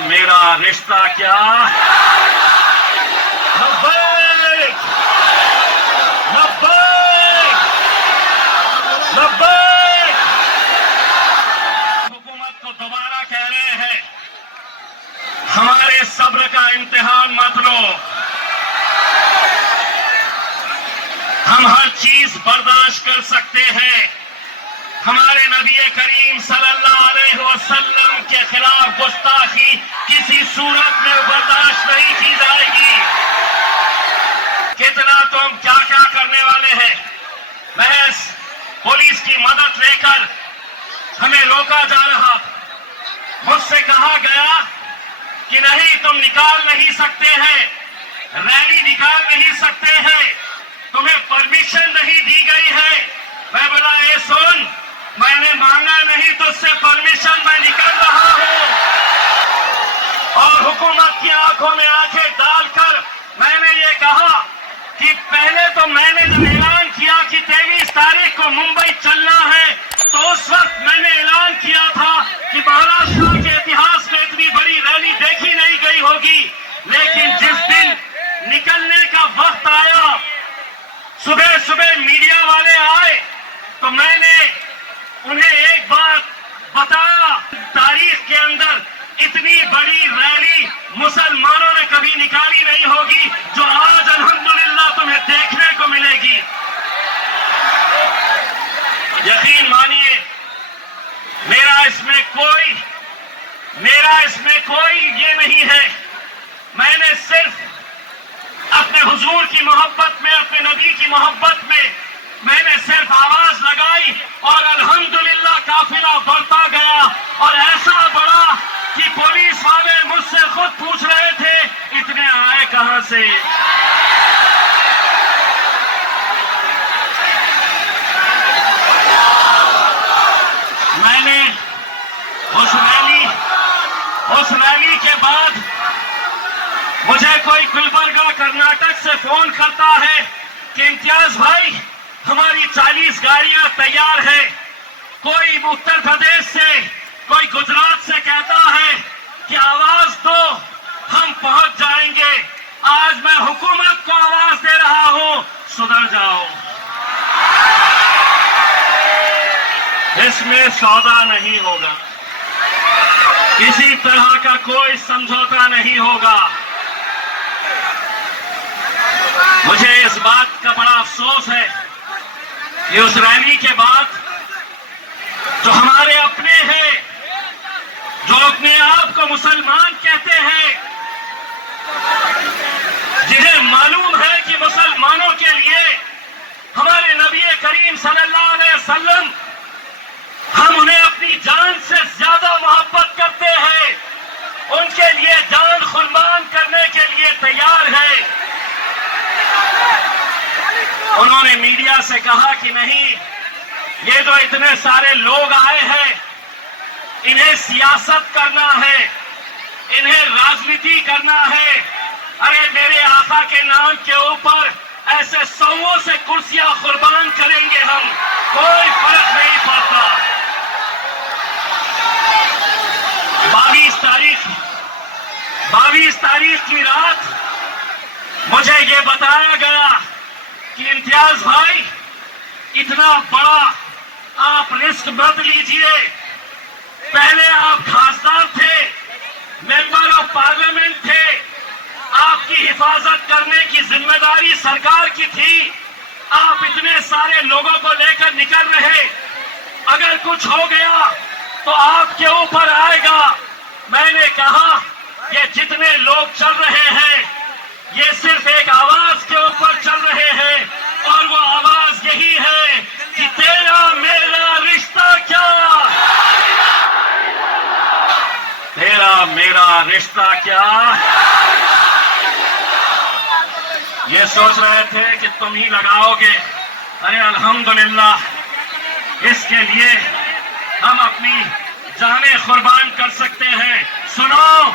मेरा रिश्ता क्या? लब्बैक लब्बैक लब्बैक। हुकूमत को दोबारा कह रहे हैं, हमारे सब्र का इम्तिहान मत लो। हम हर चीज बर्दाश्त कर सकते हैं। हमारे नबी करीम सल्लल्लाहु अलैहि वसल्लम के खिलाफ गुस्ताखी किसी सूरत में बर्दाश्त नहीं की जाएगी। कितना तुम क्या क्या करने वाले हैं। महज पुलिस की मदद लेकर हमें रोका जा रहा। मुझसे कहा गया कि नहीं, तुम निकाल नहीं सकते हैं, रैली निकाल नहीं सकते हैं, तुम्हें परमिशन नहीं दी गई है। मैं बोला, ये सुन, मैंने मांगा नहीं तुझसे परमिशन, मैं निकल रहा हूं। और हुकूमत की आंखों में आंखें डालकर मैंने ये कहा कि पहले तो मैंने जब ऐलान किया कि 23 तारीख को मुंबई चलना है, तो उस वक्त मैंने ऐलान किया था कि महाराष्ट्र के इतिहास में इतनी बड़ी रैली देखी नहीं गई होगी। लेकिन जिस दिन निकलने का वक्त आया, सुबह सुबह मीडिया वाले आए, तो मैंने उन्हें एक बात बताया, तारीख के अंदर इतनी बड़ी रैली मुसलमानों ने कभी निकाली नहीं होगी जो आज अल्हम्दुलिल्लाह तुम्हें देखने को मिलेगी। यकीन मानिए, मेरा इसमें कोई ये नहीं है। मैंने सिर्फ अपने हुजूर की मोहब्बत में, अपने नबी की मोहब्बत में मैंने सिर्फ आवाज लगाई और अल्हम्दुलिल्लाह काफिला बढ़ता गया। और ऐसा बढ़ा कि पुलिस वाले मुझसे खुद पूछ रहे थे, इतने आए कहां से। मैंने उस रैली के बाद मुझे कोई गुलबर्गा कर्नाटक से फोन करता है कि इम्तियाज भाई, हमारी 40 गाड़ियां तैयार है। कोई उत्तर प्रदेश से, कोई गुजरात से कहता है कि आवाज दो, हम पहुंच जाएंगे। आज मैं हुकूमत को आवाज दे रहा हूं, सुधर जाओ। इसमें सौदा नहीं होगा, किसी तरह का कोई समझौता नहीं होगा। मुझे इस बात का बड़ा अफसोस है कि उस रैली के बाद जो हमारे अपने हैं, जो अपने आप को मुसलमान कहते हैं, जिन्हें मालूम है कि मुसलमानों के लिए हमारे नबी करीम सल्लल्लाहु अलैहि वसल्लम, हम उन्हें अपनी जान से ज्यादा मोहब्बत करते हैं, उनके लिए जान कुर्बान करने के लिए तैयार है। उन्होंने मीडिया से कहा कि नहीं, ये जो इतने सारे लोग आए हैं, इन्हें सियासत करना है, इन्हें राजनीति करना है। अरे मेरे आका के नाम के ऊपर ऐसे सौों से कुर्सियां कुर्बान करेंगे हम, कोई फर्क नहीं पड़ता। 22 तारीख की रात मुझे ये बताया गया कि इम्तियाज भाई, इतना बड़ा आप रिस्क मत लीजिए। पहले आप खासदार थे, मेंबर ऑफ पार्लियामेंट थे, आपकी हिफाजत करने की जिम्मेदारी सरकार की थी। आप इतने सारे लोगों को लेकर निकल रहे, अगर कुछ हो गया तो आपके ऊपर आएगा। मैंने कहा, ये जितने लोग चल रहे हैं, ये सिर्फ एक आवाज के ऊपर चल रहे हैं, और वो आवाज यही है कि तेरा मेरा रिश्ता क्या, तेरा मेरा रिश्ता क्या। ये सोच रहे थे कि तुम ही लगाओगे। अरे अल्हम्दुलिल्लाह, इसके लिए हम अपनी जानें कुर्बान कर सकते हैं। सुनो,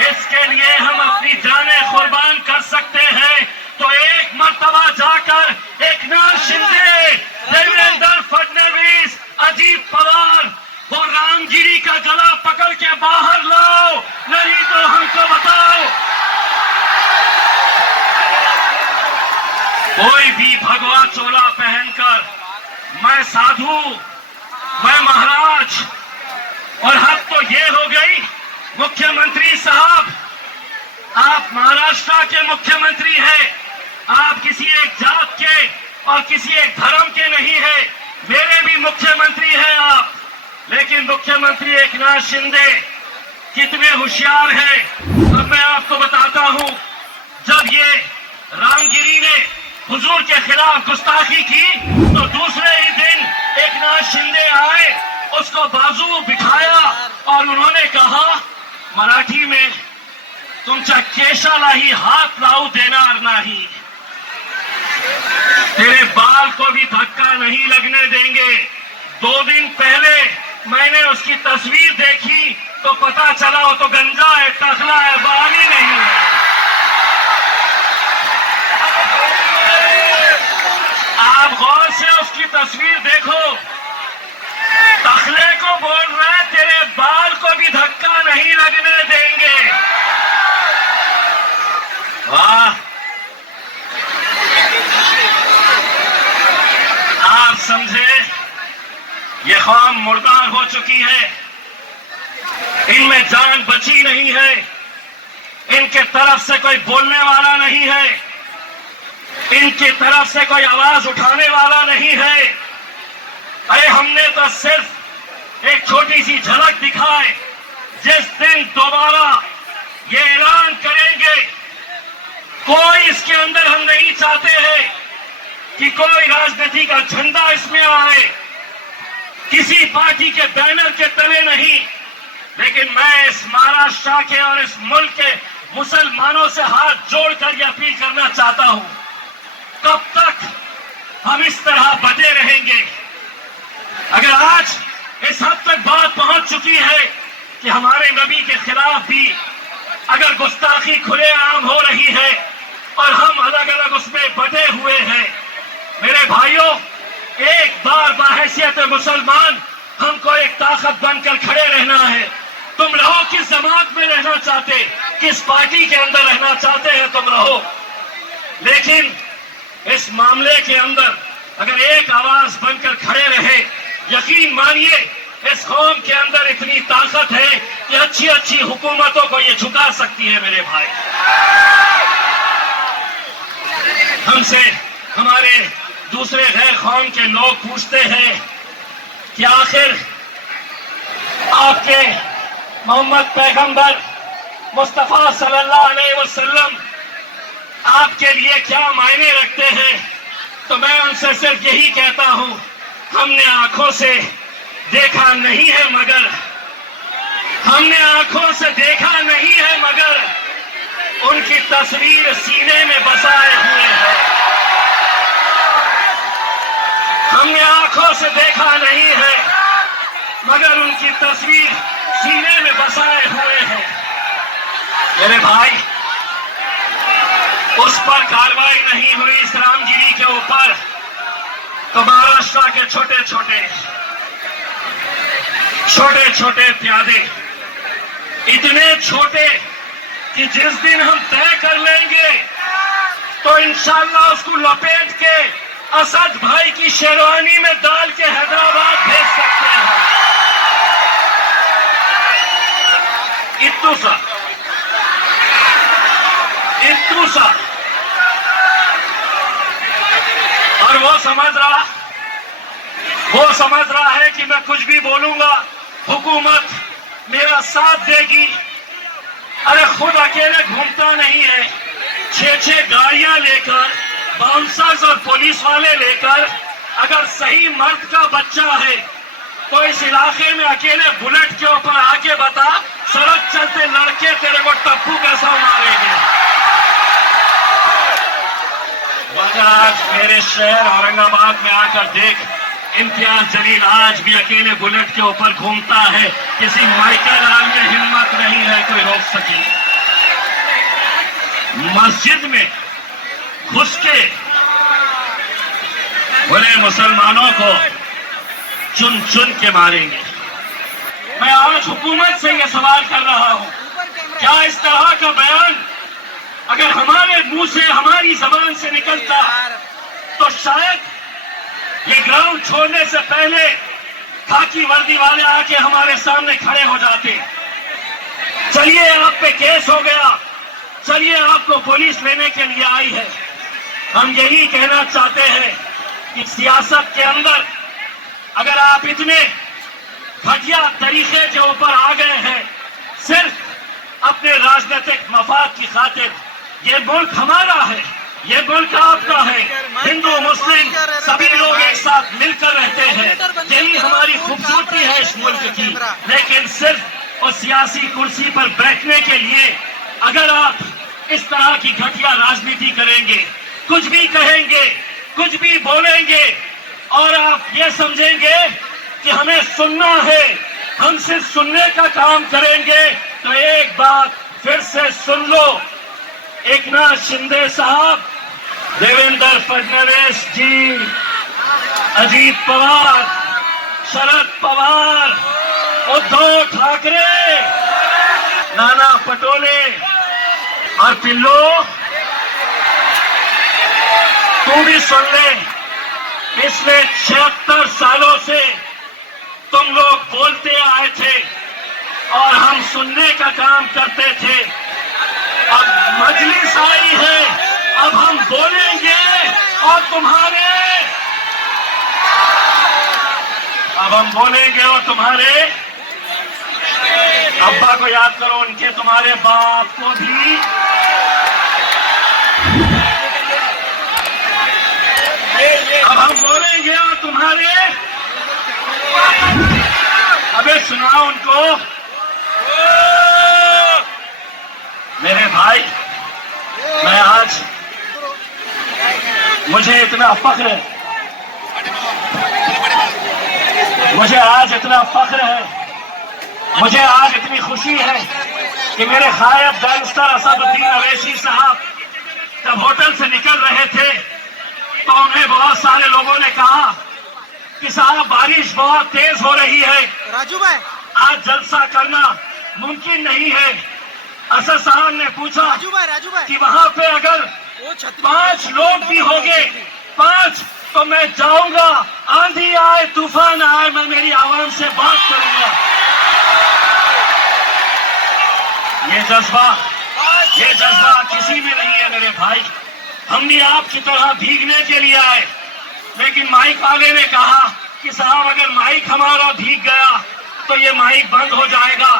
इसके लिए हम अपनी जानें कुर्बान कर सकते हैं। तो एक मर्तबा जाकर एकनाथ शिंदे, देवेंद्र फडणवीस, अजीत पवार, वो रामगिरी का गला पकड़ के बाहर लाओ। साधु, मैं महाराज। और हद तो ये हो गई, मुख्यमंत्री साहब, आप महाराष्ट्र के मुख्यमंत्री हैं, आप किसी एक जात के और किसी एक धर्म के नहीं है, मेरे भी मुख्यमंत्री हैं आप। लेकिन मुख्यमंत्री एकनाथ शिंदे कितने होशियार हैं, अब मैं आपको बताता हूं। जब ये रामगिरी ने हुजूर के खिलाफ गुस्ताखी की तो दूसरे ही दिन एकनाथ शिंदे आए, उसको बाजू बिठाया और उन्होंने कहा मराठी में, तुमच्या केशालाही हाथ लावू देणार नाही, तेरे बाल को भी धक्का नहीं लगने देंगे। 2 दिन पहले मैंने उसकी तस्वीर देखी तो पता चला वो तो गंजा है, टखला है, बाल ही नहीं है। आप गौर से उसकी तस्वीर देखो, टखले को बोल रहे तेरे बाल को भी धक्का नहीं लगने देंगे। वाह, आप समझे, ये कौम मुर्दार हो चुकी है, इनमें जान बची नहीं है, इनके तरफ से कोई बोलने वाला नहीं है, इनकी तरफ से कोई आवाज उठाने वाला नहीं है। अरे हमने तो सिर्फ एक छोटी सी झलक दिखाए, जिस दिन दोबारा ये ऐलान करेंगे, कोई इसके अंदर हम नहीं चाहते हैं कि कोई राजनीति का झंडा इसमें आए, किसी पार्टी के बैनर के तले नहीं। लेकिन मैं इस महाराष्ट्र के और इस मुल्क के मुसलमानों से हाथ जोड़कर यह अपील करना चाहता हूं, कब तक हम इस तरह बटे रहेंगे? अगर आज इस हद तक बात पहुंच चुकी है कि हमारे नबी के खिलाफ भी अगर गुस्ताखी खुलेआम हो रही है और हम अलग अलग उसमें बटे हुए हैं, मेरे भाइयों, एक बार बाहैसियत मुसलमान हमको एक ताकत बनकर खड़े रहना है। तुम रहो किस जमात में रहना चाहते, किस पार्टी के अंदर रहना चाहते हैं तुम रहो, लेकिन इस मामले के अंदर अगर एक आवाज बनकर खड़े रहे, यकीन मानिए इस कौम के अंदर इतनी ताकत है कि अच्छी अच्छी हुकूमतों को ये झुका सकती है। मेरे भाई, हमसे हमारे दूसरे गैर कौम के लोग पूछते हैं कि आखिर आपके मोहम्मद पैगंबर मुस्तफा सल्लल्लाहु अलैहि वसल्लम आपके लिए क्या मायने रखते हैं? तो मैं उनसे सिर्फ यही कहता हूं, हमने आंखों से देखा नहीं है मगर, हमने आंखों से देखा नहीं है मगर उनकी तस्वीर सीने में बसाए हुए है। हमने आंखों से देखा नहीं है मगर उनकी तस्वीर सीने में बसाए हुए हैं। मेरे भाई, उस पर कार्रवाई नहीं हुई इस रामगिरी के ऊपर, तो महाराष्ट्र के छोटे छोटे प्यादे, इतने छोटे कि जिस दिन हम तय कर लेंगे तो इंशाअल्लाह उसको लपेट के असद भाई की शेरवानी में डाल के हैदराबाद भेज सकते हैं। इतू सा और वो समझ रहा है कि मैं कुछ भी बोलूंगा हुकूमत मेरा साथ देगी। अरे खुद अकेले घूमता नहीं है, 6 गाड़ियां लेकर, बाउंसर्स और पुलिस वाले लेकर, अगर सही मर्द का बच्चा है तो इस इलाके में अकेले बुलेट के ऊपर आके बता, सड़क चलते लड़के तेरे को टप्पू कैसा मारेंगे। आज मेरे शहर औरंगाबाद में आकर देख, इम्तियाज जलील आज भी अकेले बुलेट के ऊपर घूमता है, किसी माइकल लाल में हिम्मत नहीं है कोई रोक सके। मस्जिद में घुस के बोले मुसलमानों को चुन चुन के मारेंगे। मैं आज हुकूमत से यह सवाल कर रहा हूं, क्या इस तरह का बयान अगर हमारे मुंह से, हमारी जबान से निकलता तो शायद ये ग्राउंड छोड़ने से पहले खाकी वर्दी वाले आके हमारे सामने खड़े हो जाते। चलिए आप पे केस हो गया, चलिए आपको पुलिस लेने के लिए आई है। हम यही कहना चाहते हैं कि सियासत के अंदर अगर आप इतने घटिया तरीके के ऊपर आ गए हैं सिर्फ अपने राजनीतिक मफाद की खातिर, ये मुल्क हमारा है, ये मुल्क आपका है, हिंदू मुस्लिम सभी लोग एक साथ मिलकर रहते हैं, यही हमारी खूबसूरती है इस मुल्क की। लेकिन सिर्फ उस सियासी कुर्सी पर बैठने के लिए अगर आप इस तरह की घटिया राजनीति करेंगे, कुछ भी कहेंगे, कुछ भी बोलेंगे और आप ये समझेंगे कि हमें सुनना है, हम सिर्फ सुनने का काम करेंगे, तो एक बात फिर से सुन लो। एकनाथ शिंदे साहब, देवेंद्र फडणवीस जी, अजीत पवार, शरद पवार, उद्धव ठाकरे, नाना पटोले और पिल्लो, तू भी सुन ले। पिछले 76 सालों से तुम लोग बोलते आए थे और हम सुनने का काम करते थे। अब मजलिस आई है, अब हम बोलेंगे और तुम्हारे अब्बा को याद करो, उनके तुम्हारे बाप को भी अब हम बोलेंगे और तुम्हारे, अबे सुनाओ उनको। मेरे भाई, मैं आज, मुझे इतना फख्र है, मुझे आज इतना फख्र है, मुझे आज इतनी खुशी है कि मेरे गायब बैरिस्टर असदुद्दीन अवैसी साहब जब होटल से निकल रहे थे तो उन्हें बहुत सारे लोगों ने कहा कि साहब बारिश बहुत तेज हो रही है, राजू भाई आज जलसा करना मुमकिन नहीं है। असद साहब ने पूछा राजू भाई कि वहां पे अगर 5 लोग भी होंगे, 5, तो मैं जाऊंगा, आंधी आए तूफान आए, मैं मेरी आवाम से बात करूंगा। ये जज्बा किसी में नहीं है मेरे भाई। हम भी आपकी तरह भीगने के लिए आए, लेकिन माइक वाले ने कहा कि साहब अगर माइक हमारा भीग गया तो ये माइक बंद हो जाएगा,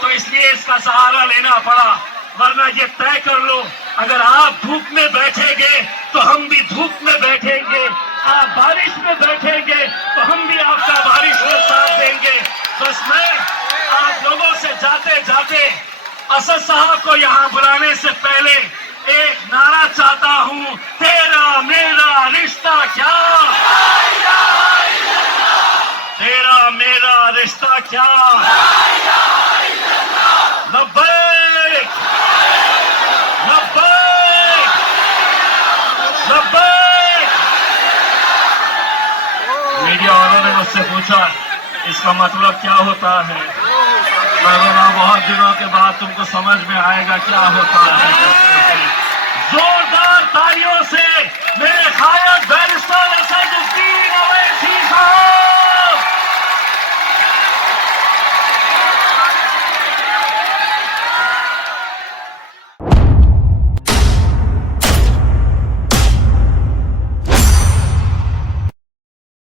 तो इसलिए इसका सहारा लेना पड़ा। वरना ये तय कर लो, अगर आप धूप में बैठेंगे तो हम भी धूप में बैठेंगे, आप बारिश में बैठेंगे तो हम भी आपका बारिश में साथ देंगे। तो इसमें आप लोगों से जाते जाते असद साहब को यहाँ बुलाने से पहले एक नारा चाहता हूँ, तेरा मेरा रिश्ता क्या, तेरा मेरा रिश्ता क्या, लब्बैक लब्बैक लब्बैक। मीडिया वालों ने मुझसे पूछा इसका मतलब क्या होता है। मैं बोला बहुत दिनों के बाद तुमको समझ में आएगा क्या होता है। जोरदार तालियों से मेरे गायब बैरिस्टर